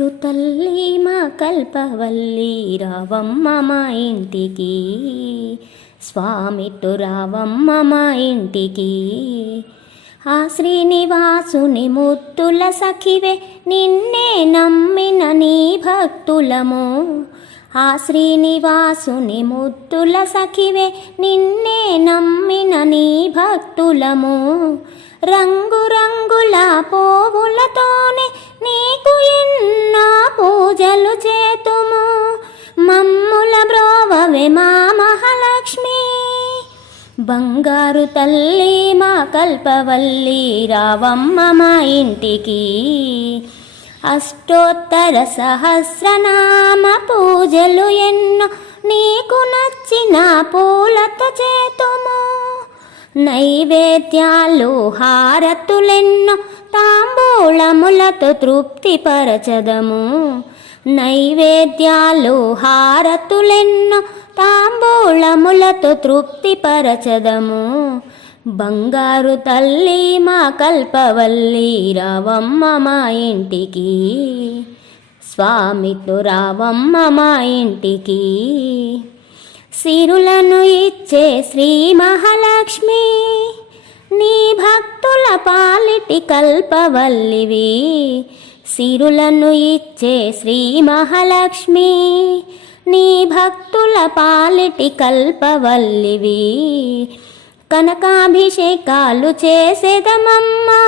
బంగారు తల్లి మా కల్పవల్లి రావమ్మ మా ఇంటికి. స్వామితో రావమ్మ మా ఇంటికి. ఆ శ్రీనివాసుని ముత్తుల సఖివే నిన్నే నమ్మిన నీ భక్తులము. ఆ శ్రీనివాసుని ముత్తుల సఖివే నిన్నే నమ్మిన నీ భక్తులము. రంగురంగుల పో పూజలు చేతుము మమ్ముల బ్రోవవే మా మహాలక్ష్మి. బంగారు తల్లి మా కల్పవల్లి రావమ్మ మా ఇంటికి. అష్టోత్తర సహస్రనామ పూజలు ఎన్నో నీకు నచ్చిన పూలత చేతుము. నైవేద్యాలు హారతులెన్నో తాంబూలములతో తృప్తిపరచదము. నైవేద్యాలు హారతులెన్నో తాంబూలములతో తృప్తిపరచదము. బంగారు తల్లి మా కల్పవల్లి రావమ్మ మా ఇంటికి. స్వామితో రావమ్మ మా ఇంటికి. సిరులను ఇచ్చే శ్రీ మహాలక్ష్మి నీ భక్తుల పాలిటి కల్పవల్లివి. సిరులను ఇచ్చే శ్రీ మహాలక్ష్మి. నీ భక్తుల పాలిటి కల్పవల్లివి. కనకాభిషేకాలు చేసేదమమ్మా.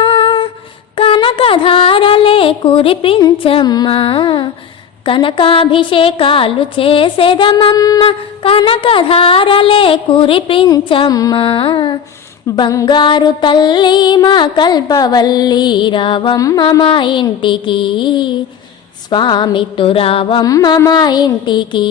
కనకధారలే కురిపించమ్మా. కనకాభిషేకాలు చేసేదమమ్మ. కనకధారలే కురిపించమ్మా. బంగారు తల్లి మా కల్పవల్లి రావమ్మ మా ఇంటికి స్వామితో రావమ్మ మా ఇంటికి.